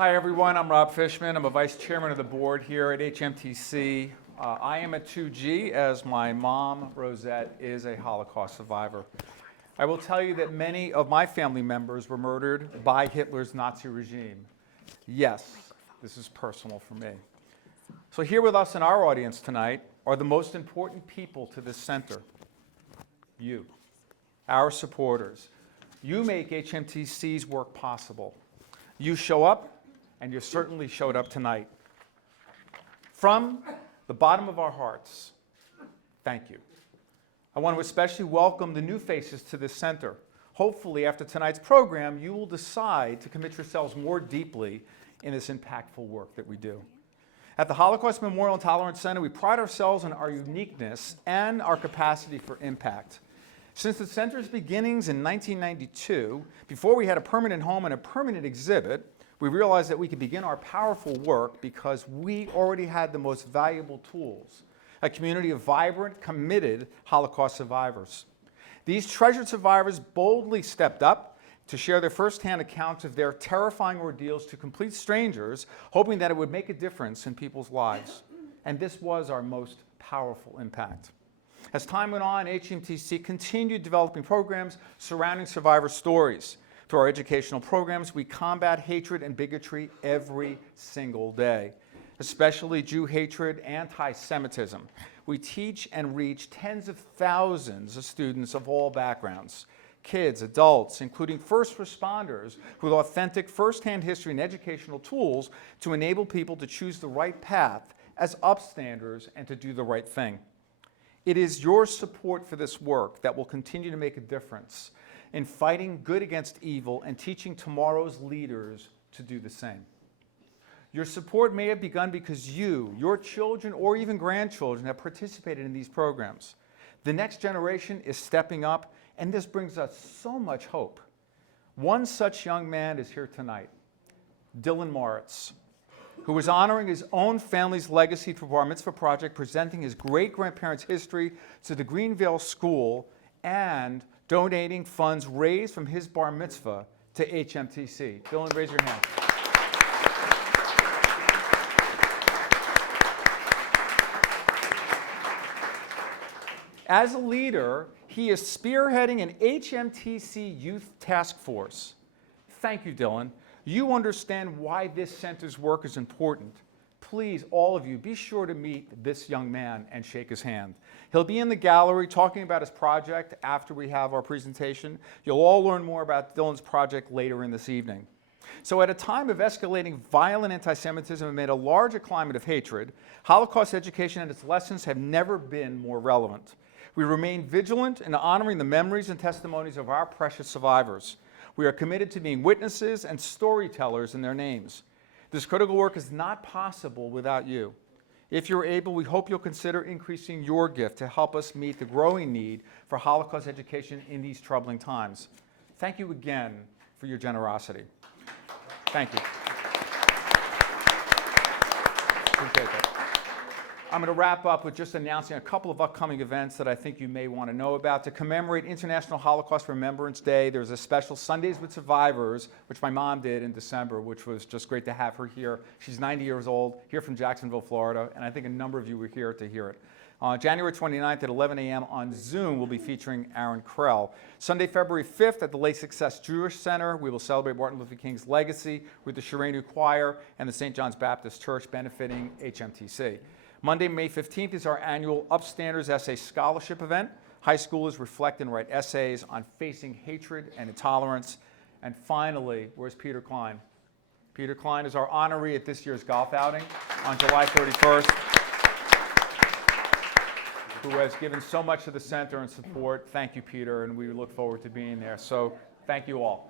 Hi everyone, I'm Rob Fishman. I'm a vice chairman of the board here at HMTC. I am a 2G as my mom, Rosette, is a Holocaust survivor. I will tell you that many of my family members were murdered by Hitler's Nazi regime. Yes, this is personal for me. So here with us in our audience tonight are the most important people to this center. You, our supporters. You make HMTC's work possible. You show up, and you certainly showed up tonight. From the bottom of our hearts, thank you. I want to especially welcome the new faces to this center. Hopefully, after tonight's program, you will decide to commit yourselves more deeply in this impactful work that we do. At the Holocaust Memorial and Tolerance Center, we pride ourselves on our uniqueness and our capacity for impact. Since the center's beginnings in 1992, before we had a permanent home and a permanent exhibit, we realized that we could begin our powerful work because we already had the most valuable tools, a community of vibrant, committed Holocaust survivors. These treasured survivors boldly stepped up to share their firsthand accounts of their terrifying ordeals to complete strangers, hoping that it would make a difference in people's lives. And this was our most powerful impact. As time went on, HMTC continued developing programs surrounding survivor stories. Through our educational programs, we combat hatred and bigotry every single day, especially Jew hatred, anti-Semitism. We teach and reach tens of thousands of students of all backgrounds, kids, adults, including first responders with authentic firsthand history and educational tools to enable people to choose the right path as upstanders and to do the right thing. It is your support for this work that will continue to make a difference in fighting good against evil and teaching tomorrow's leaders to do the same. Your support may have begun because you, your children, or even grandchildren have participated in these programs. The next generation is stepping up, and this brings us so much hope. One such young man is here tonight, Dylan Moritz, who is honoring his own family's legacy through Bar Mitzvah Project, presenting his great-grandparents' history to the Greenvale School and donating funds raised from his bar mitzvah to HMTC. Dylan, raise your hand. As a leader, he is spearheading an HMTC Youth Task Force. Thank you, Dylan. You understand why this center's work is important. Please, all of you, be sure to meet this young man and shake his hand. He'll be in the gallery talking about his project after we have our presentation. You'll all learn more about Dylan's project later in this evening. So at a time of escalating violent anti-Semitism amid a larger climate of hatred, Holocaust education and its lessons have never been more relevant. We remain vigilant in honoring the memories and testimonies of our precious survivors. We are committed to being witnesses and storytellers in their names. This critical work is not possible without you. If you're able, we hope you'll consider increasing your gift to help us meet the growing need for Holocaust education in these troubling times. Thank you again for your generosity. Thank you. Appreciate that. I'm going to wrap up with just announcing a couple of upcoming events that I think you may want to know about. To commemorate International Holocaust Remembrance Day, there's a special Sundays with Survivors, which my mom did in December, which was just great to have her here. She's 90 years old, here from Jacksonville, Florida, and I think a number of you were here to hear it. January 29th at 11 a.m. on Zoom, we'll be featuring Aaron Krell. Sunday, February 5th at the Lake Success Jewish Center, we will celebrate Martin Luther King's legacy with the Shirenu Choir and the St. John's Baptist Church benefiting HMTC. Monday, May 15th is our annual Upstanders Essay Scholarship event. High schoolers reflect and write essays on facing hatred and intolerance. And finally, where's Peter Klein? Peter Klein is our honoree at this year's golf outing on July 31st, who has given so much to the center and support. Thank you, Peter, and we look forward to being there. So thank you all.